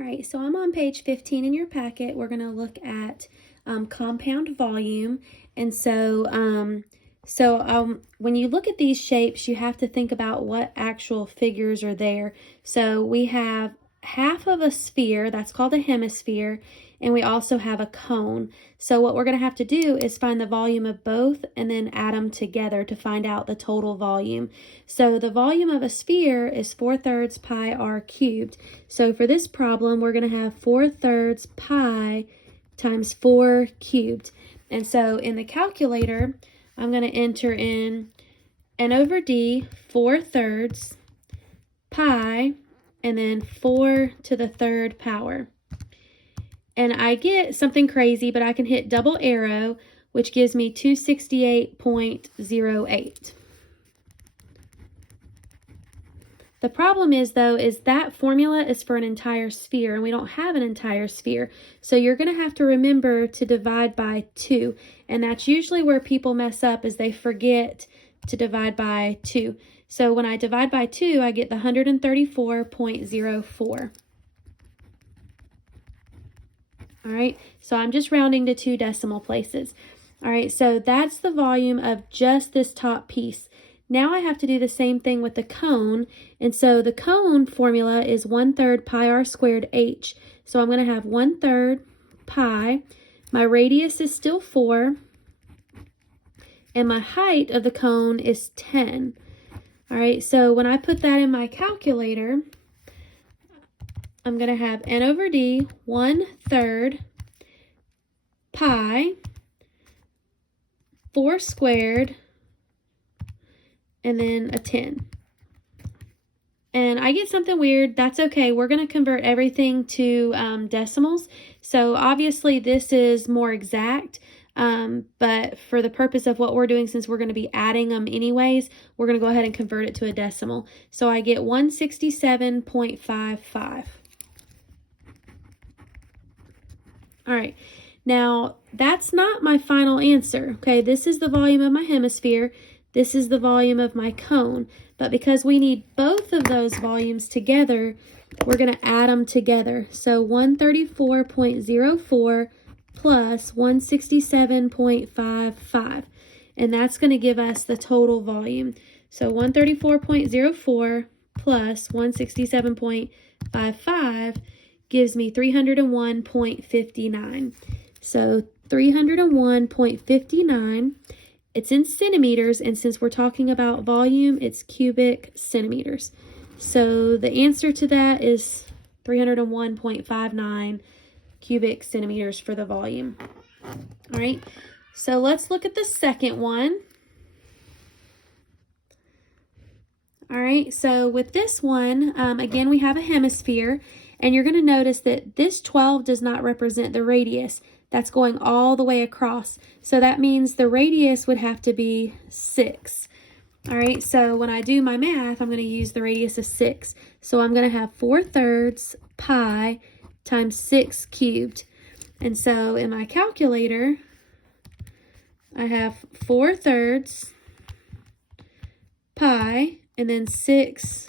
All right, so I'm on page 15 in your packet. We're going to look at compound volume. And when you look at these shapes, you have to think about what actual figures are there. So we have half of a sphere, that's called a hemisphere, and we also have a cone. So what we're going to have to do is find the volume of both and then add them together to find out the total volume. So the volume of a sphere is 4/3 pi r cubed. So for this problem, we're going to have 4/3 pi times 4 cubed. And so in the calculator, I'm going to enter in n over d, 4/3 pi, and then 4 to the third power. And I get something crazy, but I can hit double arrow, which gives me 268.08. The problem is, though, is that formula is for an entire sphere, and we don't have an entire sphere. So you're going to have to remember to divide by 2. And that's usually where people mess up, is they forget to divide by 2. So when I divide by 2, I get the 134.04. All right, so I'm just rounding to 2 decimal places. All right, so that's the volume of just this top piece. Now I have to do the same thing with the cone, and so the cone formula is 1/3 pi r squared h. So I'm going to have 1/3 pi. My radius is still 4, and my height of the cone is 10. All right, so when I put that in my calculator, I'm going to have n over d, 1/3 pi, 4 squared, and then a 10. And I get something weird. That's okay. We're going to convert everything to decimals. So obviously this is more exact, but for the purpose of what we're doing, since we're going to be adding them anyways, we're going to go ahead and convert it to a decimal. So I get 167.55. All right, now that's not my final answer, okay? This is the volume of my hemisphere. This is the volume of my cone. But because we need both of those volumes together, we're going to add them together. So 134.04 plus 167.55. And that's going to give us the total volume. So 134.04 plus 167.55 gives me 301.59. So 301.59, it's in centimeters, and since we're talking about volume, it's cubic centimeters. So the answer to that is 301.59 cubic centimeters for the volume. All right, so let's look at the second one. All right, so with this one, again, we have a hemisphere, and you're going to notice that this 12 does not represent the radius. That's going all the way across. So that means the radius would have to be 6. All right, so when I do my math, I'm going to use the radius of 6. So I'm going to have 4/3 pi times 6 cubed. And so in my calculator, I have 4/3 pi and then 6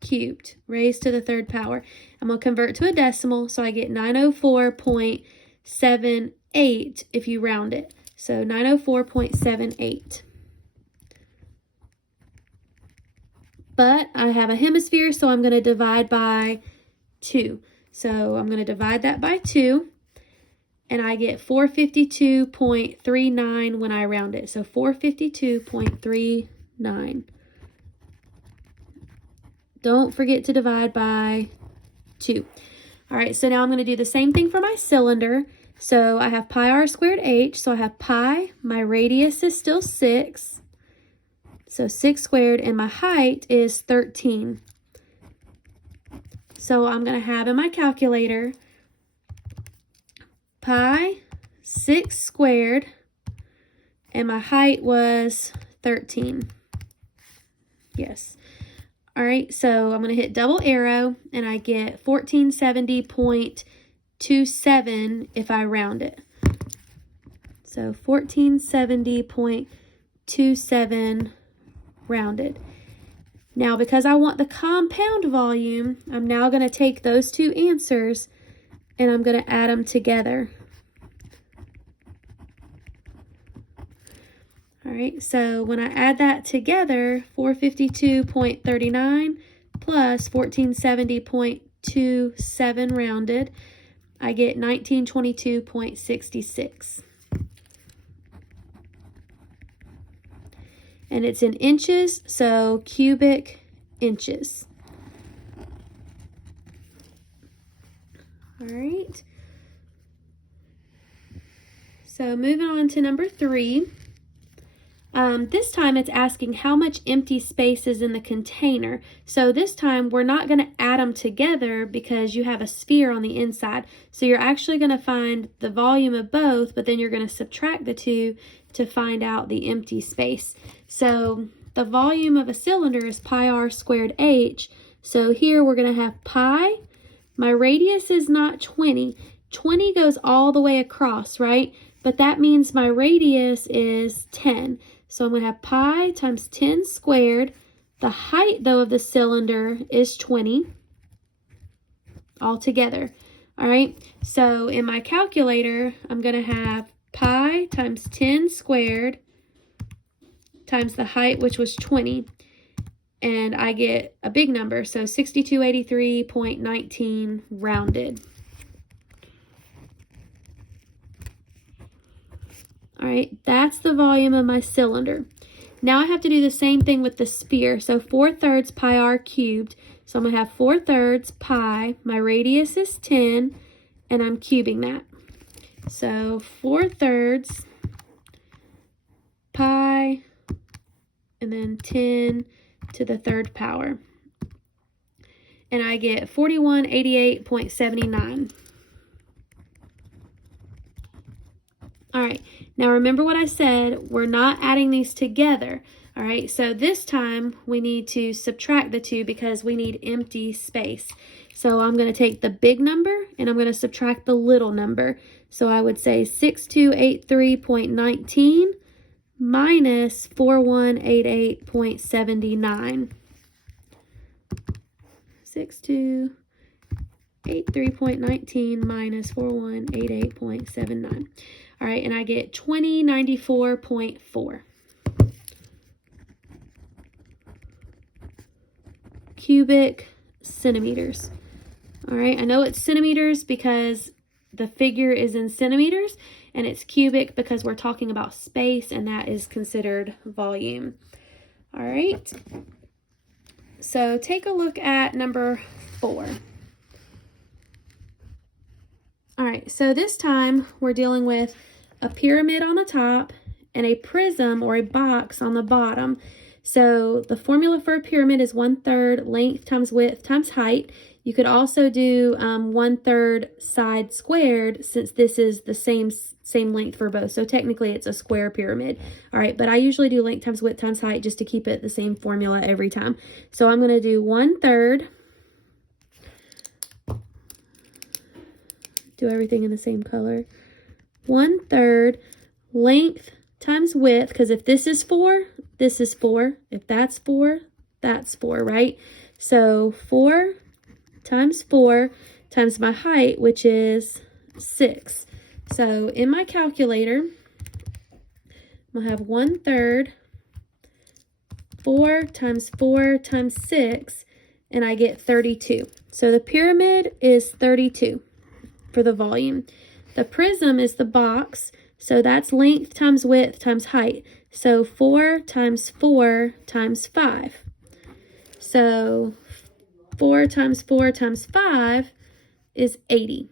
cubed raised to the third power. I'm going to convert to a decimal, so I get 904.78 if you round it. So 904.78. But I have a hemisphere, so I'm going to divide by 2. So I'm going to divide that by 2, and I get 452.39 when I round it. So 452.39. Don't forget to divide by 2. All right, so now I'm going to do the same thing for my cylinder. So I have pi r squared h, so I have pi, my radius is still 6, so 6 squared, and my height is 13. So I'm going to have in my calculator pi 6 squared, and my height was 13. Yes. All right, so I'm going to hit double arrow, and I get 1470.27 if I round it. So 1470.27 rounded. Now, because I want the compound volume, I'm now going to take those two answers and I'm going to add them together. All right, so when I add that together, 452.39 plus 1470.27 rounded, I get 1922.66. And it's in inches, so cubic inches. All right. So moving on to number 3. This time it's asking how much empty space is in the container. So this time we're not going to add them together because you have a sphere on the inside. So you're actually going to find the volume of both, but then you're going to subtract the two to find out the empty space. So the volume of a cylinder is pi r squared h. So here we're going to have pi. My radius is not 20. 20 goes all the way across, right? But that means my radius is 10. So I'm going to have pi times 10 squared. The height, though, of the cylinder is 20 altogether. All right, so in my calculator, I'm going to have pi times 10 squared times the height, which was 20. And I get a big number, so 6283.19 rounded. All right, that's the volume of my cylinder. Now I have to do the same thing with the sphere. So 4/3 pi r cubed. So I'm going to have 4/3 pi. My radius is 10, and I'm cubing that. So 4/3 pi, and then 10 to the third power. And I get 4188.79. All right, now remember what I said, we're not adding these together. All right, so this time we need to subtract the two because we need empty space. So I'm going to take the big number and I'm going to subtract the little number. So I would say 6283.19 minus 4188.79. 6283.19 minus 4188.79. All right, and I get 2094.4 cubic centimeters. All right, I know it's centimeters because the figure is in centimeters, and it's cubic because we're talking about space, and that is considered volume. All right, so take a look at number 4. All right, so this time we're dealing with a pyramid on the top and a prism or a box on the bottom. So the formula for a pyramid is 1/3 length times width times height. You could also do 1/3 side squared since this is the same length for both. So technically it's a square pyramid. All right, but I usually do length times width times height just to keep it the same formula every time. So I'm going to do 1/3. Do everything in the same color. 1/3 length times width, because if this is 4, this is 4. If that's 4, that's 4, right? So 4 times 4 times my height, which is 6. So in my calculator, I'm going to have 1/3, 4 times 4 times 6, and I get 32. So the pyramid is 32 for the volume. The prism is the box, so that's length times width times height. So 4 times 4 times 5. So 4 times 4 times 5 is 80.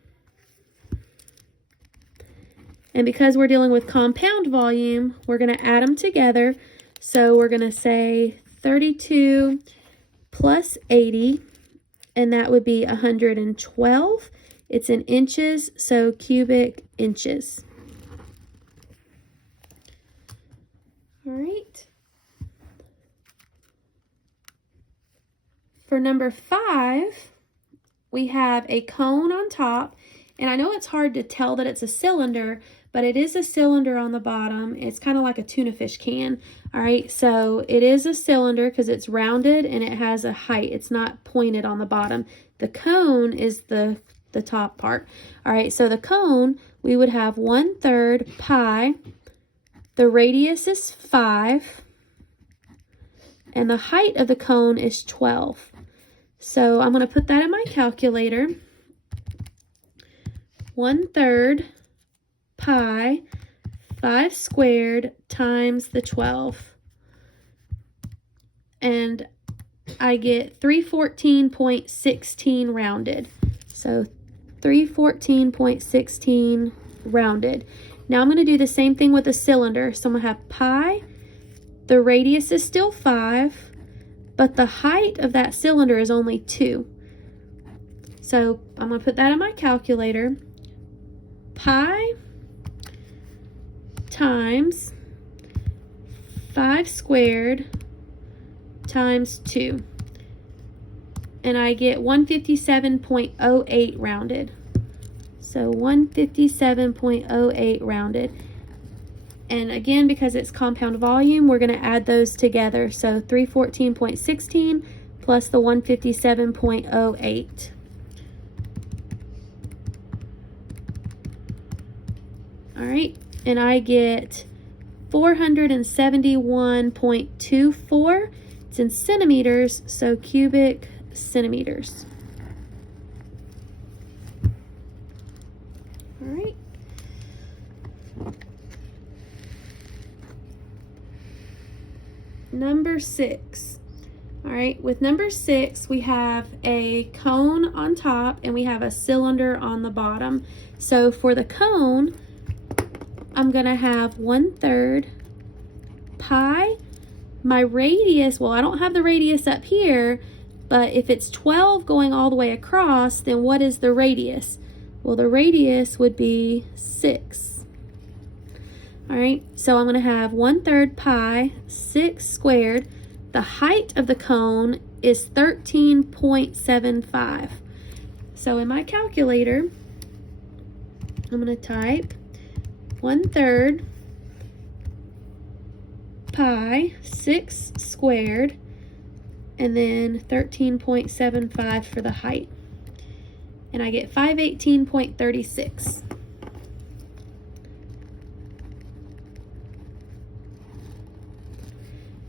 And because we're dealing with compound volume, we're going to add them together. So we're going to say 32 plus 80, and that would be 112. It's in inches, so cubic inches. All right. For number 5, we have a cone on top, and I know it's hard to tell that it's a cylinder, but it is a cylinder on the bottom. It's kind of like a tuna fish can. All right, so it is a cylinder because it's rounded and it has a height. It's not pointed on the bottom. The cone is the top part. All right, so the cone, we would have 1/3 pi. The radius is 5. And the height of the cone is 12. So I'm going to put that in my calculator. 1/3 pi 5 squared times the 12. And I get 314.16 rounded. So 314.16 rounded. Now I'm going to do the same thing with a cylinder. So I'm going to have pi. The radius is still 5, but the height of that cylinder is only 2. So I'm going to put that in my calculator. Pi times 5 squared times 2. And I get 157.08 rounded. So 157.08 rounded. And again, because it's compound volume, we're going to add those together. So 314.16 plus the 157.08. All right, and I get 471.24. It's in centimeters, so cubic centimeters. All right. Number 6. All right, with number 6, we have a cone on top and we have a cylinder on the bottom. So for the cone, I'm going to have 1/3 pi. My radius, well, I don't have the radius up here, but if it's 12 going all the way across, then what is the radius? Well, the radius would be 6. All right, so I'm going to have 1/3 pi 6 squared. The height of the cone is 13.75. So in my calculator, I'm going to type 1/3 pi 6 squared and then 13.75 for the height. And I get 518.36.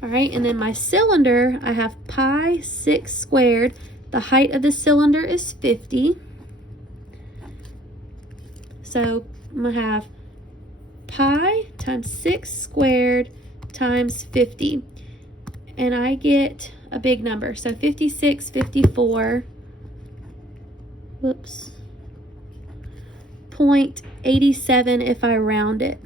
All right, and then my cylinder, I have pi 6 squared. The height of the cylinder is 50. So I'm going to have pi times 6 squared times 50. And I get a big number. So 5654. Whoops. 0.87 if I round it.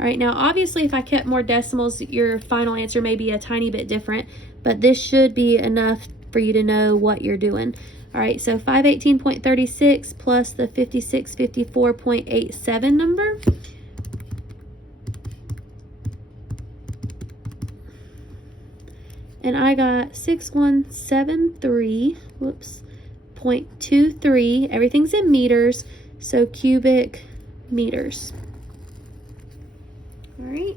All right, now obviously if I kept more decimals, your final answer may be a tiny bit different, but this should be enough for you to know what you're doing. All right, so 518.36 plus the 5654.87 number. And I got 6173, whoops, 0.23. Everything's in meters, so cubic meters. All right.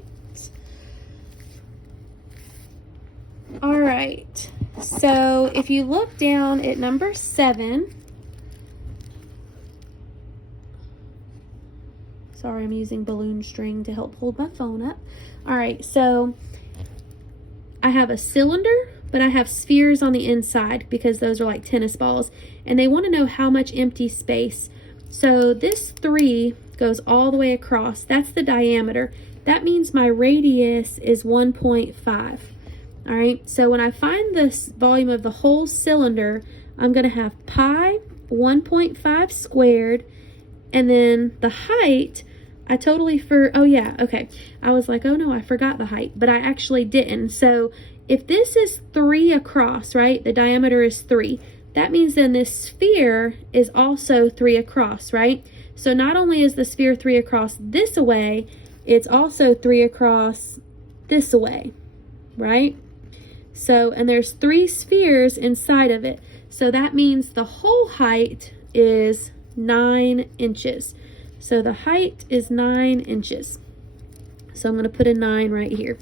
All right. So if you look down at number 7, sorry, I'm using balloon string to help hold my phone up. All right, so I have a cylinder, but I have spheres on the inside because those are like tennis balls, and they want to know how much empty space. So this 3 goes all the way across. That's the diameter. That means my radius is 1.5. All right, so when I find this volume of the whole cylinder, I'm going to have pi 1.5 squared, and then the height, I was like, oh no, I forgot the height, but I actually didn't. So if this is 3 across, right, the diameter is 3, that means then this sphere is also 3 across, right? So not only is the sphere 3 across this way, it's also 3 across this way, right? So, and there's 3 spheres inside of it. So that means the whole height is 9 inches. So the height is 9 inches. So I'm going to put a 9 right here.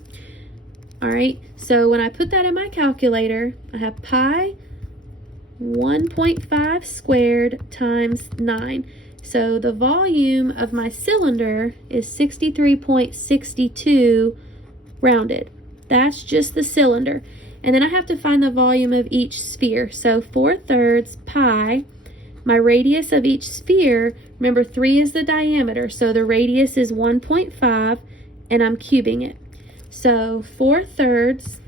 All right, so when I put that in my calculator, I have pi 1.5 squared times 9. So the volume of my cylinder is 63.62 rounded. That's just the cylinder. And then I have to find the volume of each sphere. So 4/3 pi, my radius of each sphere, remember 3 is the diameter, so the radius is 1.5, and I'm cubing it. So 4/3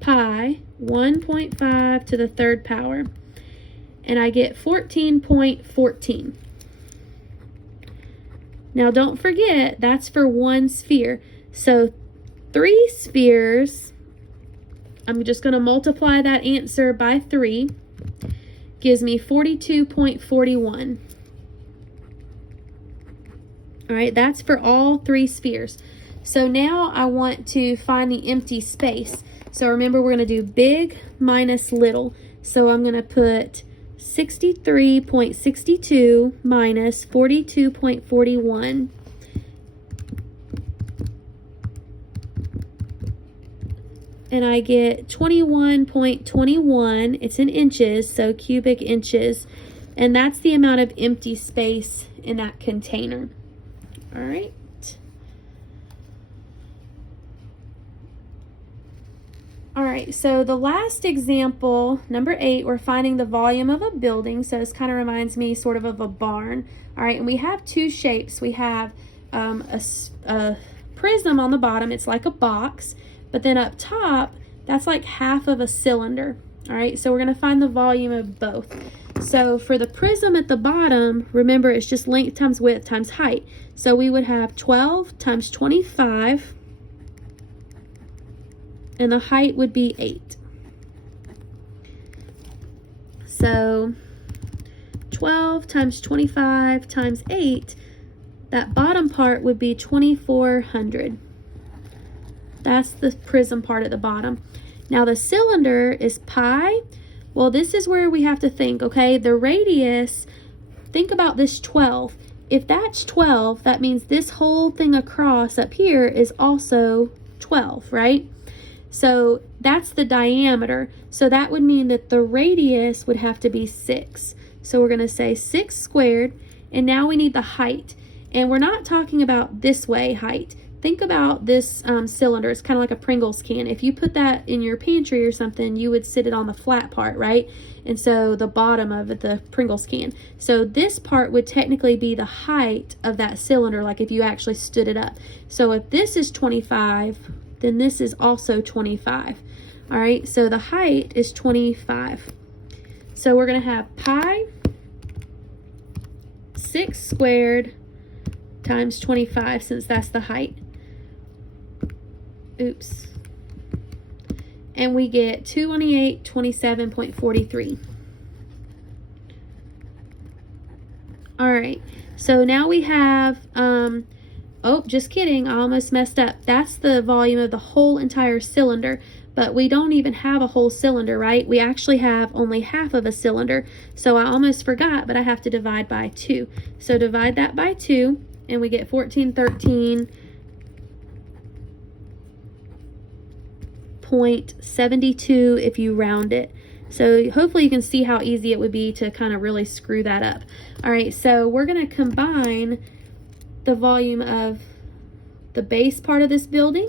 pi 1.5 to the third power, and I get 14.14. Now don't forget, that's for one sphere. So 3 spheres, I'm just going to multiply that answer by 3, gives me 42.41. All right, that's for all 3 spheres. So now I want to find the empty space. So remember, we're going to do big minus little. So I'm going to put 63.62 minus 42.41. And I get 21.21. It's in inches, so cubic inches. And that's the amount of empty space in that container. All right. All right, so the last example, number 8, we're finding the volume of a building. So this kind of reminds me sort of a barn. All right, and we have 2 shapes. We have a prism on the bottom. It's like a box. But then up top, that's like half of a cylinder. All right, so we're going to find the volume of both. So for the prism at the bottom, remember, it's just length times width times height. So we would have 12 times 25. And the height would be 8. So 12 times 25 times 8, that bottom part would be 2400. That's the prism part at the bottom. Now the cylinder is pi. Well, this is where we have to think, okay? The radius, think about this 12. If that's 12, that means this whole thing across up here is also 12, right? So that's the diameter. So that would mean that the radius would have to be 6. So we're going to say 6 squared. And now we need the height. And we're not talking about this way height. Think about this cylinder. It's kind of like a Pringles can. If you put that in your pantry or something, you would sit it on the flat part, right? And so the bottom of the Pringles can. So this part would technically be the height of that cylinder, like if you actually stood it up. So if this is 25, then this is also 25. All right, so the height is 25. So we're going to have pi 6 squared times 25, since that's the height. Oops. And we get 228.27.43. All right, so now we have, oh, just kidding, I almost messed up. That's the volume of the whole entire cylinder, but we don't even have a whole cylinder, right? We actually have only half of a cylinder. So I almost forgot, but I have to divide by 2. So divide that by 2, and we get 1413.72 if you round it. So hopefully you can see how easy it would be to kind of really screw that up. All right, so we're going to combine the volume of the base part of this building.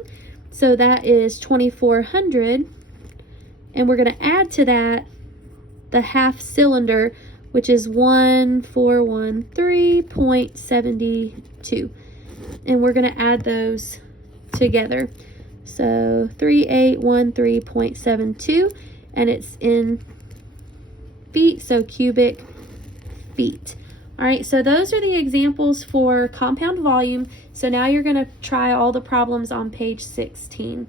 So that is 2400. And we're going to add to that the half cylinder, which is 1413.72. And we're going to add those together. So 3813.72, and it's in feet, so cubic feet. All right, so those are the examples for compound volume. So now you're going to try all the problems on page 16.